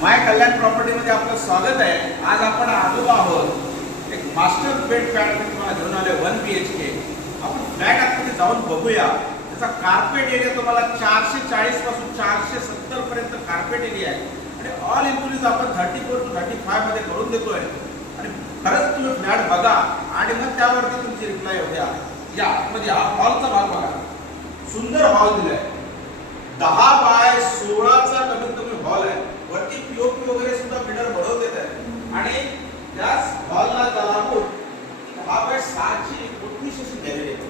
माय कल्याण प्रॉपर्टीमध्ये आपलं स्वागत आहे। आज आपण आलो आहोत एक मास्टर बेड फ्लॅट तुम्हाला घेऊन आले 1 BHK। आपण फ्लॅट आतमध्ये जाऊन बघूया। त्याचा कार्पेट एरिया तुम्हाला 440 पासून 470 पर्यंत कार्पेट एरिया आहे आणि ऑल इन्क्लुसिव्ह आपण 34 to 35 मध्ये करून देतोय। आणि खरंच तुम्ही फ्लॅट बघा आणि मग त्यावरती तुमची रिप्लाय द्या। या मध्ये हा हॉलचा भाग बघा, सुंदर हॉल दिलाय, 10 बाय 16 चा कमीत कमी हॉल आहे। वरती पीओपी वगैरे सुद्धा बिल्डर बनवून देत आहे आणि त्याच हॉलला लागून 10 बाय 6 ची मोठी अशी गॅलरी आहे,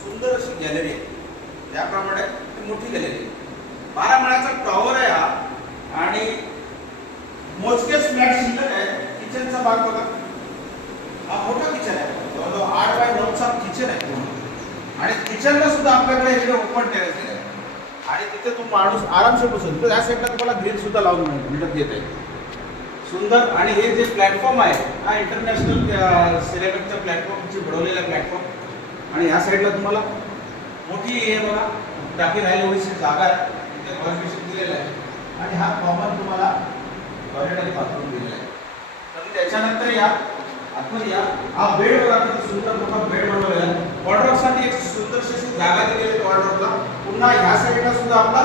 सुंदर अशी गॅलरी आहे। त्याप्रमाणे मोठी गॅलरी आहे, 12 माळ्याचा टॉवर आहे हा आणि मोजकेच फ्लॅट शिल्लक आहे। किचनचा भाग बघा, हा मोठा किचन आहे, जवळजवळ 8 बाय 9 चा किचन आहे आणि किचनला सुद्धा आपल्याकडे इकडे ओपन टेरेस आहे आणि तिथे तो माणूस आरामशीर बसून तर या साईडला तुम्हाला ग्रिल सुद्धा लावून मिळत येत आहे, सुंदर। आणि हे जे प्लॅटफॉर्म आहे हा इंटरनॅशनल सिरेमिकच्या प्लॅटफॉर्मची बनवलेला प्लॅटफॉर्म आणि या साईडला तुम्हाला मोठी हे बघा टाकी राहिली एवढीशी जागा आहे, तिथे वॉश बेसिन दिलेलं आहे आणि हा कॉमन तुम्हाला टॉयलेट आणि बाथरूम दिलेला आहे। तर त्याच्यानंतर या आतमध्ये या, हा बेड बघा किती सुंदर मोठा बेड बनवलेला आहे। वॉर्डरोबसाठी एक सुंदरशी अशी जागा दिलेली आहे वॉर्डरोबला। पुन्हा ह्या साईडला सुद्धा आपला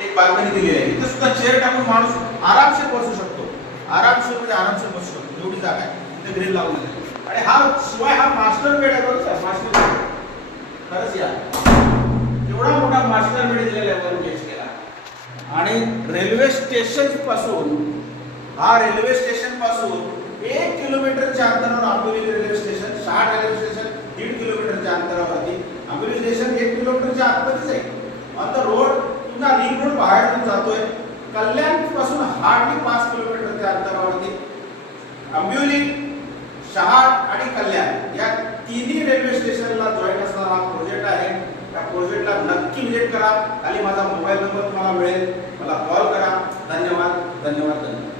एक बाल्कनी दिलेली आहे, इथे सुद्धा चेअर टाकून माणूस आरामशीर बसू शकतो, आरामशीर म्हणजे आरामशीर बसू शकतो, एवढी जागा आहे। इथे ग्रिल लावलेली आहे आणि हा शिवाय हा मास्टर बेड आहे बघा, मास्टर बेड खरंच या एवढा मोठा मास्टर बेड दिलेला आहे 1 BHK ला। आणि रेल्वे स्टेशन पासून हा रेल्वे स्टेशन पासून 1 किलोमीटरच्या अंतरावर Amboli railway station, Shahad railway station 1.5 किलोमीटरच्या अंतरावरती, आंबोली स्टेशन 1 किलोमीटरच्या आतमध्येच आहे। ऑन द रोड पुन्हा रिंग रोड बाहेरून जातोय, कल्याण पासून हार्डली 5 किलोमीटरच्या अंतरावरती आंबोली, शहाड आणि कल्याण या तिन्ही रेल्वे स्टेशनला जॉईन असणारा हा प्रोजेक्ट आहे। या प्रोजेक्टला नक्की व्हिजिट करा। खाली माझा मोबाईल नंबर तुम्हाला मिळेल, मला कॉल करा। धन्यवाद धन्यवाद धन्यवाद।